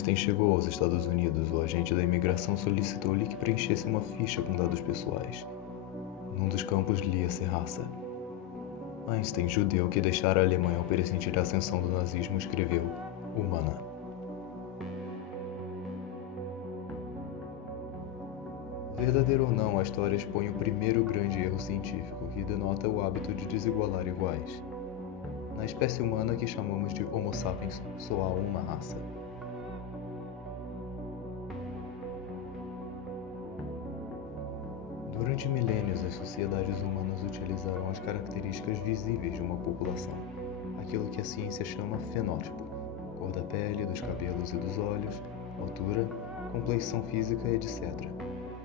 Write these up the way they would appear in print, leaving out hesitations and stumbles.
Einstein chegou aos Estados Unidos, o agente da imigração solicitou-lhe que preenchesse uma ficha com dados pessoais. Num dos campos lia-se raça. Einstein, judeu que deixara a Alemanha ao pressentir a ascensão do nazismo, escreveu humana. Verdadeiro ou não, a história expõe o primeiro grande erro científico, que denota o hábito de desigualar iguais. Na espécie humana que chamamos de Homo sapiens, só há uma raça. Durante milênios, as sociedades humanas utilizaram as características visíveis de uma população, aquilo que a ciência chama fenótipo, cor da pele, dos cabelos e dos olhos, altura, complexão física, etc.,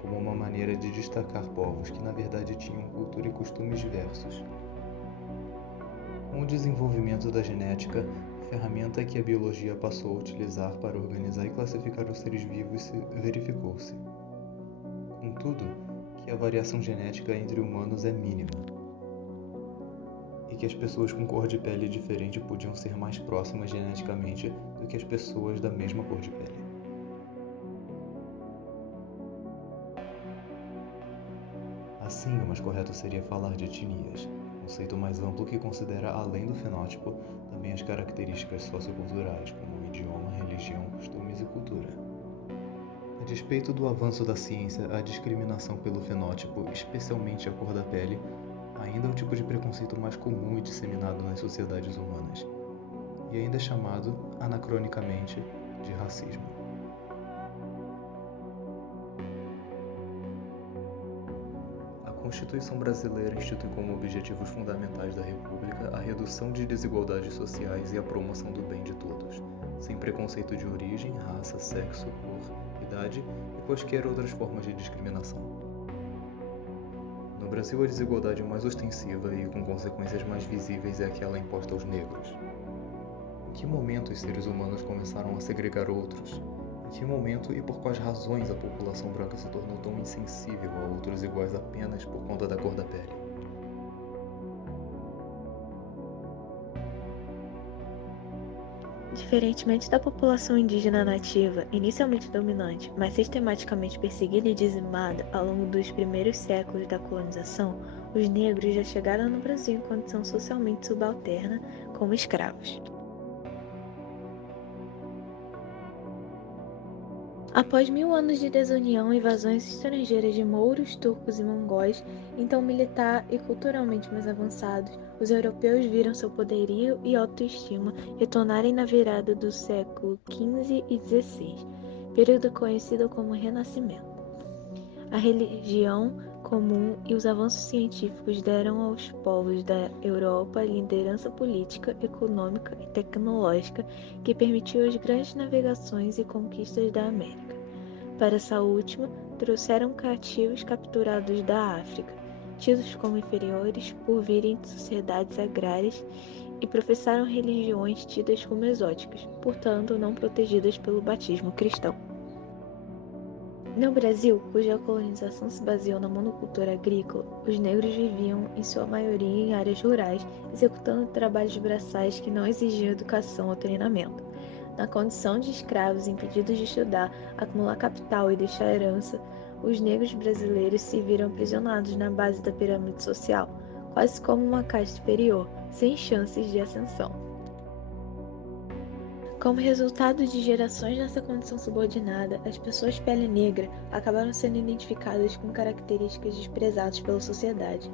como uma maneira de destacar povos que na verdade tinham cultura e costumes diversos. Com o desenvolvimento da genética, ferramenta que a biologia passou a utilizar para organizar e classificar os seres vivos, verificou-se, contudo, que a variação genética entre humanos é mínima e que as pessoas com cor de pele diferente podiam ser mais próximas geneticamente do que as pessoas da mesma cor de pele. Assim, o mais correto seria falar de etnias, conceito mais amplo que considera, além do fenótipo, também as características socioculturais, como o idioma, religião, costumes e cultura. A despeito do avanço da ciência, a discriminação pelo fenótipo, especialmente a cor da pele, ainda é um tipo de preconceito mais comum e disseminado nas sociedades humanas, e ainda é chamado, anacronicamente, de racismo. A Constituição Brasileira institui como objetivos fundamentais da República a redução de desigualdades sociais e a promoção do bem de todos, sem preconceito de origem, raça, sexo, cor, idade e quaisquer outras formas de discriminação. No Brasil, a desigualdade mais ostensiva e com consequências mais visíveis é aquela imposta aos negros. Em que momento os seres humanos começaram a segregar outros? Em que momento e por quais razões a população branca se tornou tão insensível a outros iguais apenas por conta da cor da pele? Diferentemente da população indígena nativa, inicialmente dominante, mas sistematicamente perseguida e dizimada ao longo dos primeiros séculos da colonização, os negros já chegaram no Brasil em condição socialmente subalterna, como escravos. Após 1000 anos de desunião e invasões estrangeiras de mouros, turcos e mongóis, então militar e culturalmente mais avançados, os europeus viram seu poderio e autoestima retornarem na virada do século XV e XVI, período conhecido como Renascimento. A religião comum e os avanços científicos deram aos povos da Europa liderança política, econômica e tecnológica que permitiu as grandes navegações e conquistas da América. Para essa última, trouxeram cativos capturados da África, tidos como inferiores por virem de sociedades agrárias, e professaram religiões tidas como exóticas, portanto não protegidas pelo batismo cristão. No Brasil, cuja colonização se baseou na monocultura agrícola, os negros viviam, em sua maioria, em áreas rurais, executando trabalhos braçais que não exigiam educação ou treinamento. Na condição de escravos impedidos de estudar, acumular capital e deixar herança, os negros brasileiros se viram aprisionados na base da pirâmide social, quase como uma casta inferior, sem chances de ascensão. Como resultado de gerações nessa condição subordinada, as pessoas de pele negra acabaram sendo identificadas com características desprezadas pela sociedade,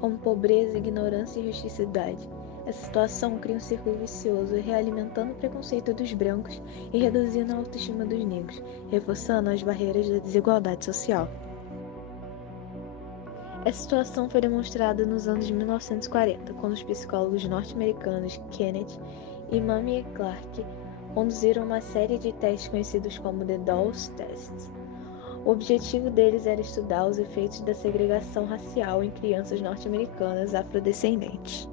como pobreza, ignorância e rusticidade. Essa situação cria um círculo vicioso, realimentando o preconceito dos brancos e reduzindo a autoestima dos negros, reforçando as barreiras da desigualdade social. Essa situação foi demonstrada nos anos de 1940, quando os psicólogos norte-americanos Kenneth e Mamie Clark conduziram uma série de testes conhecidos como The Dawes Tests. O objetivo deles era estudar os efeitos da segregação racial em crianças norte-americanas afrodescendentes.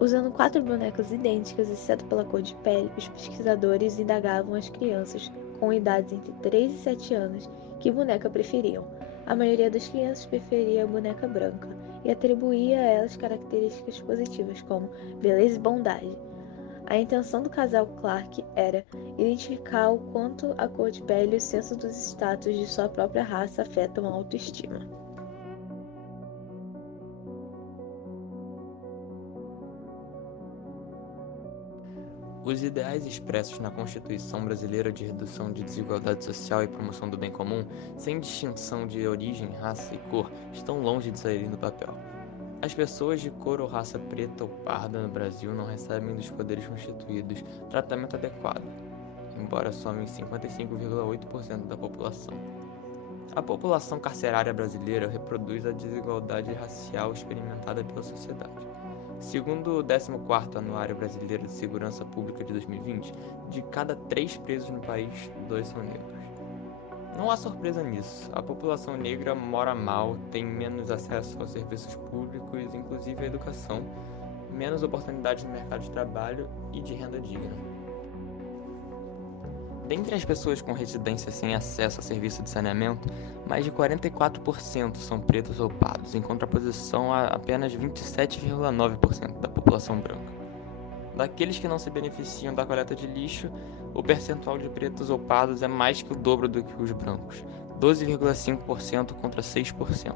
Usando 4 bonecas idênticas, exceto pela cor de pele, os pesquisadores indagavam as crianças com idades entre 3 e 7 anos que boneca preferiam. A maioria das crianças preferia a boneca branca e atribuía a elas características positivas como beleza e bondade. A intenção do casal Clark era identificar o quanto a cor de pele e o senso dos status de sua própria raça afetam a autoestima. Os ideais expressos na Constituição Brasileira de redução de desigualdade social e promoção do bem comum, sem distinção de origem, raça e cor, estão longe de saírem do papel. As pessoas de cor ou raça preta ou parda no Brasil não recebem dos poderes constituídos tratamento adequado, embora somem 55,8% da população. A população carcerária brasileira reproduz a desigualdade racial experimentada pela sociedade. Segundo o 14º Anuário Brasileiro de Segurança Pública de 2020, de cada 3 presos no país, 2 são negros. Não há surpresa nisso. A população negra mora mal, tem menos acesso aos serviços públicos, inclusive à educação, menos oportunidades no mercado de trabalho e de renda digna. Dentre as pessoas com residência sem acesso a serviço de saneamento, mais de 44% são pretos ou pardos, em contraposição a apenas 27,9% da população branca. Daqueles que não se beneficiam da coleta de lixo, o percentual de pretos ou pardos é mais que o dobro do que os brancos, 12,5% contra 6%,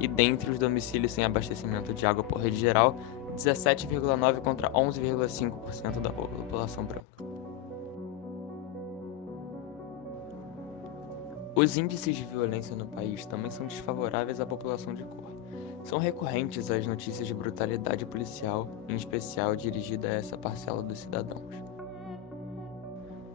e dentre os domicílios sem abastecimento de água por rede geral, 17,9% contra 11,5% da população branca. Os índices de violência no país também são desfavoráveis à população de cor. São recorrentes as notícias de brutalidade policial, em especial dirigida a essa parcela dos cidadãos.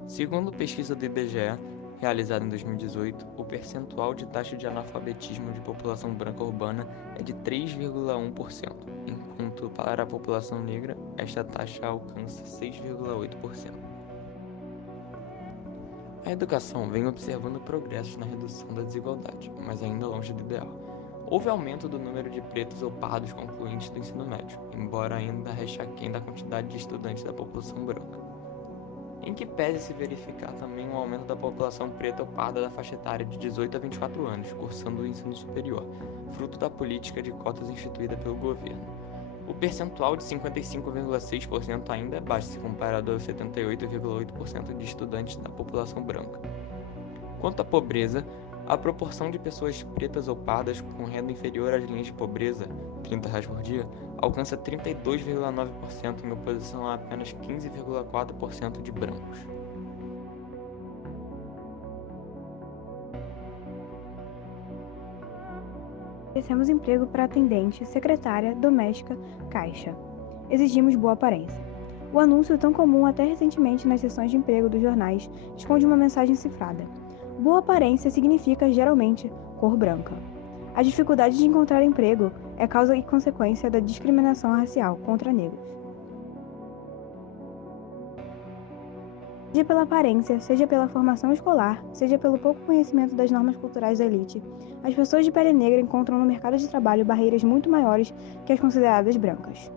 Segundo pesquisa do IBGE, realizada em 2018, o percentual de taxa de analfabetismo de população branca urbana é de 3,1%, enquanto para a população negra esta taxa alcança 6,8%. A educação vem observando progressos na redução da desigualdade, mas ainda longe do ideal. Houve aumento do número de pretos ou pardos concluintes do ensino médio, embora ainda reste aquém da quantidade de estudantes da população branca. Em que pese se verificar também um aumento da população preta ou parda da faixa etária de 18 a 24 anos, cursando o ensino superior, fruto da política de cotas instituída pelo governo. O percentual de 55,6% ainda é baixo se comparado aos 78,8% de estudantes da população branca. Quanto à pobreza, a proporção de pessoas pretas ou pardas com renda inferior às linhas de pobreza, R$ 30 por dia, alcança 32,9% em oposição a apenas 15,4% de brancos. Oferecemos emprego para atendente, secretária, doméstica, caixa. Exigimos boa aparência. O anúncio, tão comum até recentemente nas seções de emprego dos jornais, esconde uma mensagem cifrada. Boa aparência significa, geralmente, cor branca. A dificuldade de encontrar emprego é causa e consequência da discriminação racial contra negros. Seja pela aparência, seja pela formação escolar, seja pelo pouco conhecimento das normas culturais da elite, as pessoas de pele negra encontram no mercado de trabalho barreiras muito maiores que as consideradas brancas.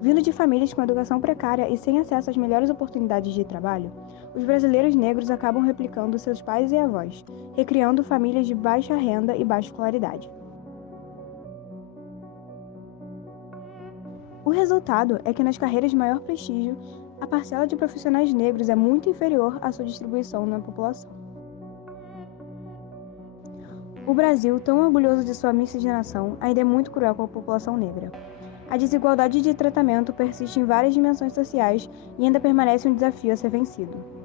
Vindo de famílias com educação precária e sem acesso às melhores oportunidades de trabalho, os brasileiros negros acabam replicando seus pais e avós, recriando famílias de baixa renda e baixa escolaridade. O resultado é que nas carreiras de maior prestígio, a parcela de profissionais negros é muito inferior à sua distribuição na população. O Brasil, tão orgulhoso de sua miscigenação, ainda é muito cruel com a população negra. A desigualdade de tratamento persiste em várias dimensões sociais e ainda permanece um desafio a ser vencido.